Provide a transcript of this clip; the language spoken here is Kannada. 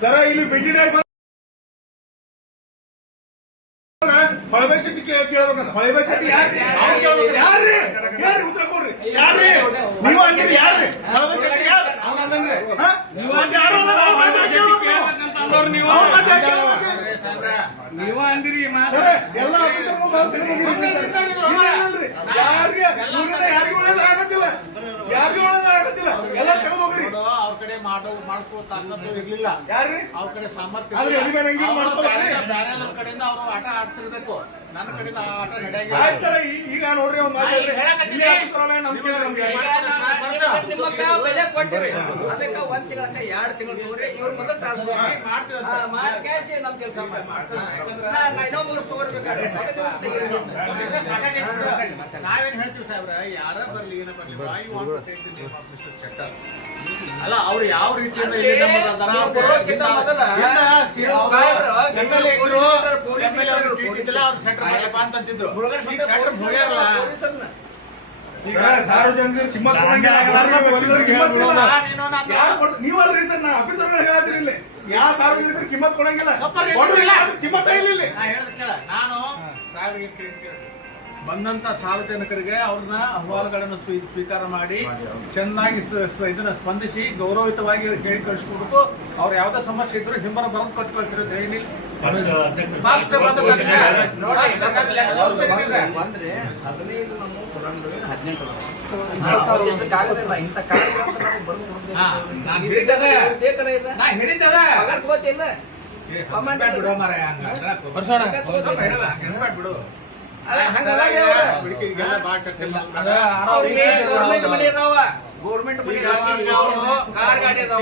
ಸರ ಇಲ್ಲಿ ಬಿಟ್ಟಿಡ ಹೊಳಬೈ ಶೆಟ್ಟಿ ಕೇಳ್ಬೇಕಂತ ಹೊಳಬೈ ಶೆಟ್ಟಿ ಯಾರ್ರಿ ಯಾರ್ರಿ ಉತ್ತರ ಕೊಡ್ರಿ ಯಾರ್ರಿ ನೀವು ಅಂದ್ರಿ ಯಾರ್ರಿ ಹೊಳಬೈ ಶೆಟ್ಟಿ ಯಾರು ನೀವು ಅಂದಿರಿ ಎಲ್ಲ ಯಾರಿಗೂ ಒಳ್ಳೇದಾಗತ್ತಿಲ್ಲ ಯಾರಿಗೂ ಒಳ್ಳೇದಾಗತ್ತಿಲ್ಲ ಎಲ್ಲ ತೆಗೆದು ಹೋಗ್ರಿ ಅವ್ರ ಕಡೆ ಮಾಡಿಸುವ ತಾಕತ್ತು ಇರ್ಲಿಲ್ಲ ಯಾರ್ರಿ ಅವ್ರ ಕಡೆ ಸಾಮರ್ಥ್ಯ ಬೇರೆ ಕಡೆಯಿಂದ ಅವರು ಆಟ ಆಡ್ತಿರ್ಬೇಕು ನನ್ನ ಕಡೆಯಿಂದ ಆಟ ನಡೆಯಂಗಿಲ್ಲ. ಈಗ ನೋಡ್ರಿ ಒಂದ್ ಬೆಲೆ ಕೊಟ್ಟಿರಿ ಅದಕ್ಕೆ 1 ತಿಂಗಳಕ್ಕ 2 ತಿಂಗಳು ತಗೋರಿ ಇವ್ರ ಮೊದಲು ಟ್ರಾನ್ಸ್ಫರ್ ಮಾಡ್ತೀವಿ ನಮ್ ಕೆಲಸ ನಾವೇನ್ ಹೇಳ್ತೀವಿ ಸಾಹೇಬ್ರ ಯಾರ ಬರ್ಲಿ ಏನ ಬರ್ಲಿ ವಾಯು ಮಿಸ್ಟರ್ ಶೆಟ್ಟರ್ ಅಲ್ಲ ಅವ್ರು ಯಾವ ರೀತಿಯಿಂದ ಸಾರ್ವಜನಿಕರು ಕಿಮ್ಮತ್ ನೀವಲ್ರಿ ಸರ್ ನಾ ಆಫೀಸರ್ ಹೇಳತ್ತೀನಿ ಯಾವ ಸಾರ್ವಜನಿಕರು ಕಿಮ್ಮತ್ ಕೊಡಂಗಿಲ್ಲ ಕಿಮ್ಮತ್ತ ಇಲ್ಲ ನಾನು ಬಂದಂತ ಸಾರ್ವಜನಿಕರಿಗೆ ಅವ್ರನ್ನ ಅಹವಾಲುಗಳನ್ನು ಸ್ವೀಕಾರ ಮಾಡಿ ಚೆನ್ನಾಗಿ ಇದನ್ನ ಸ್ಪಂದಿಸಿ ಗೌರವಯುತವಾಗಿ ಹೇಳಿ ಕಳಿಸ್ಕೊಡ್ಬೇಕು. ಅವ್ರು ಯಾವ್ದೇ ಸಮಸ್ಯೆ ಇದ್ರು ಹಿಂಬರ ಬರೋದು ಕೊಟ್ಟು ಕಳಿಸಿರೋದು ಹೇಳಿ ಫಾಸ್ಟ್ ಬಂದ ಬಂದ್ರೆ 15 ನಮ್ಮ ಕೊಡಂದ್ರೆ 18 ಹೇಳಿದ್ದದ ಬಿಡೋ ಮಾರ ಬಿಡು ಗೌರ್ಮೆಂಟ್ ಮನಿ ಅದಾವ ಕಾರ್ ಗಾಡಿ ಅದಾವ